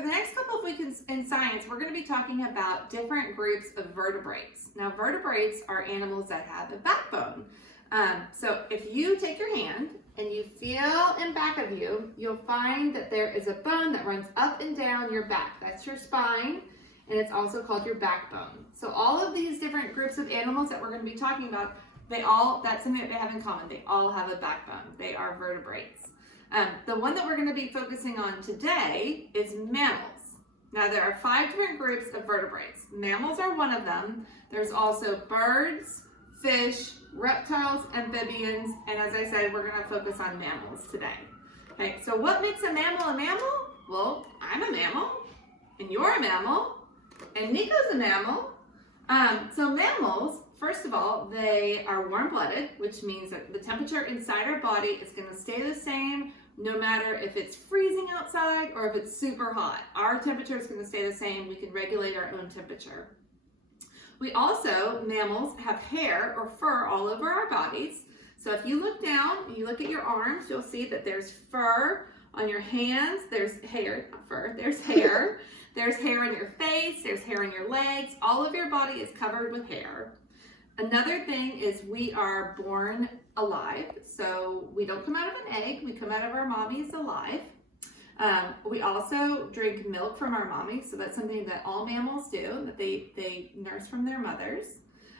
for the next couple of weeks in science, we're going to be talking about different groups of vertebrates. Now, vertebrates are animals that have a backbone. So if you take your hand and you feel in back of you, you'll find that there is a bone that runs up and down your back. That's your spine, and it's also called your backbone. So all of these different groups of animals that we're going to be talking about, that's something that they have in common. They all have a backbone. They are vertebrates. The one that we're going to be focusing on today is mammals. Now, there are 5 different groups of vertebrates. Mammals are one of them. There's also birds, fish, reptiles, amphibians, and as I said, we're going to focus on mammals today. Okay, so what makes a mammal a mammal? Well, I'm a mammal, and you're a mammal, and Nico's a mammal. So mammals, first of all, they are warm-blooded, which means that the temperature inside our body is going to stay the same no matter if it's freezing outside or if it's super hot. Our temperature is going to stay the same. We can regulate our own temperature. We also, mammals, have hair or fur all over our bodies. So if you look down and you look at your arms, you'll see that there's fur on your hands. There's hair, not fur, there's hair. There's hair on your face, there's hair on your legs. All of your body is covered with hair. Another thing is we are born alive. So we don't come out of an egg, we come out of our mommies alive. We also drink milk from our mommies, so that's something that all mammals do, that they nurse from their mothers.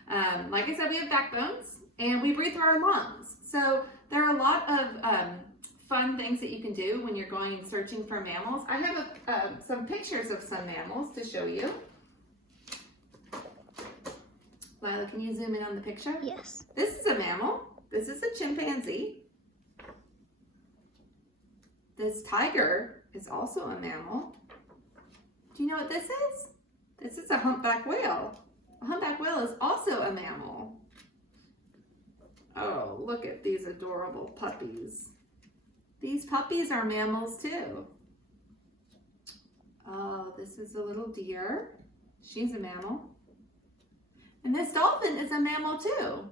Like I said, we have backbones, and we breathe through our lungs. So there are a lot of fun things that you can do when you're going and searching for mammals. I have some pictures of some mammals to show you. Lila, can you zoom in on the picture? Yes. This is a mammal. This is a chimpanzee. This tiger is also a mammal. Do you know what this is? This is a humpback whale. A humpback whale is also a mammal. Oh, look at these adorable puppies. These puppies are mammals too. Oh, this is a little deer. She's a mammal. And this dolphin is a mammal too.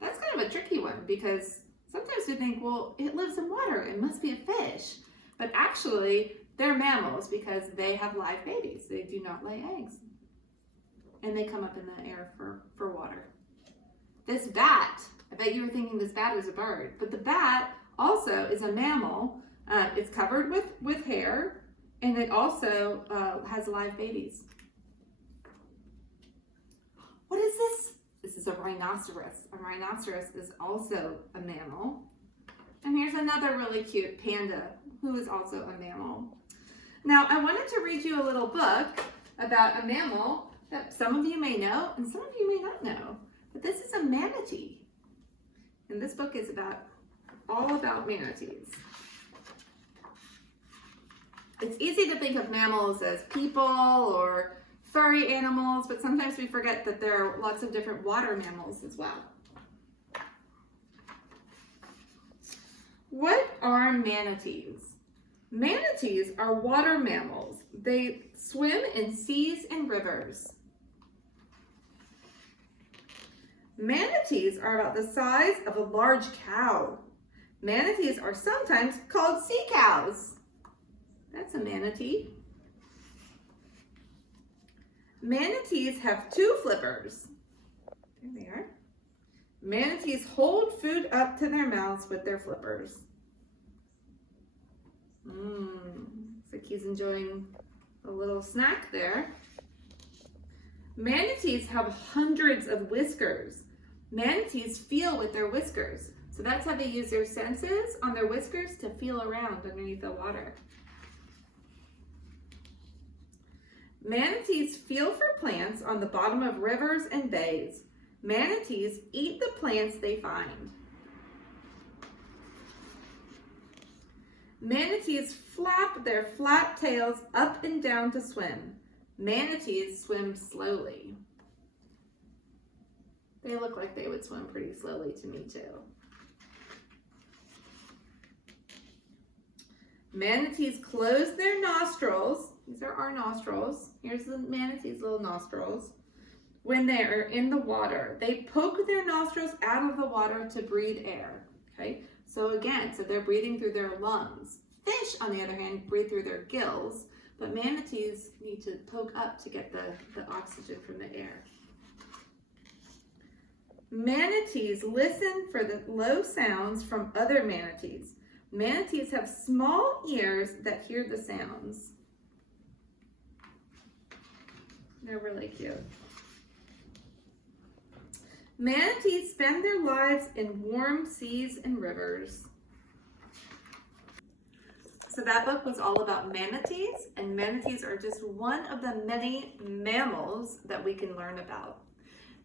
That's kind of a tricky one because sometimes we think, well, it lives in water, it must be a fish. But actually, they're mammals because they have live babies. They do not lay eggs. And they come up in the air for water. This bat, I bet you were thinking this bat is a bird, but the bat also is a mammal. It's covered with hair, and it also has live babies. What is this? This is a rhinoceros. A rhinoceros is also a mammal. And here's another really cute panda who is also a mammal. Now, I wanted to read you a little book about a mammal that some of you may know and some of you may not know. But this is a manatee. And this book is all about manatees. It's easy to think of mammals as people or furry animals, but sometimes we forget that there are lots of different water mammals as well. What are manatees? Manatees are water mammals. They swim in seas and rivers. Manatees are about the size of a large cow. Manatees are sometimes called sea cows. That's a manatee. Manatees have 2 flippers. There they are. Manatees hold food up to their mouths with their flippers. Looks like he's enjoying a little snack there. Manatees have hundreds of whiskers. Manatees feel with their whiskers. So that's how they use their senses on their whiskers to feel around underneath the water. Manatees feel for plants on the bottom of rivers and bays. Manatees eat the plants they find. Manatees flap their flat tails up and down to swim. Manatees swim slowly. They look like they would swim pretty slowly to me too. Manatees close their nostrils. These are our nostrils. Here's the manatee's little nostrils. When they are in the water, they poke their nostrils out of the water to breathe air. Okay, so again, they're breathing through their lungs. Fish, on the other hand, breathe through their gills, but manatees need to poke up to get the oxygen from the air. Manatees listen for the low sounds from other manatees. Manatees have small ears that hear the sounds. They're really cute. Manatees spend their lives in warm seas and rivers. So that book was all about manatees, and manatees are just one of the many mammals that we can learn about.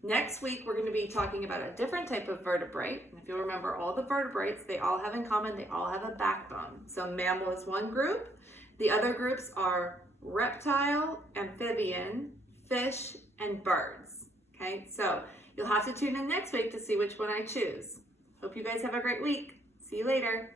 Next week, we're going to be talking about a different type of vertebrate. And if you'll remember, all the vertebrates, they all have in common, they all have a backbone. So mammal is one group. The other groups are reptile, amphibian, fish, and birds. Okay, so you'll have to tune in next week to see which one I choose. Hope you guys have a great week. See you later.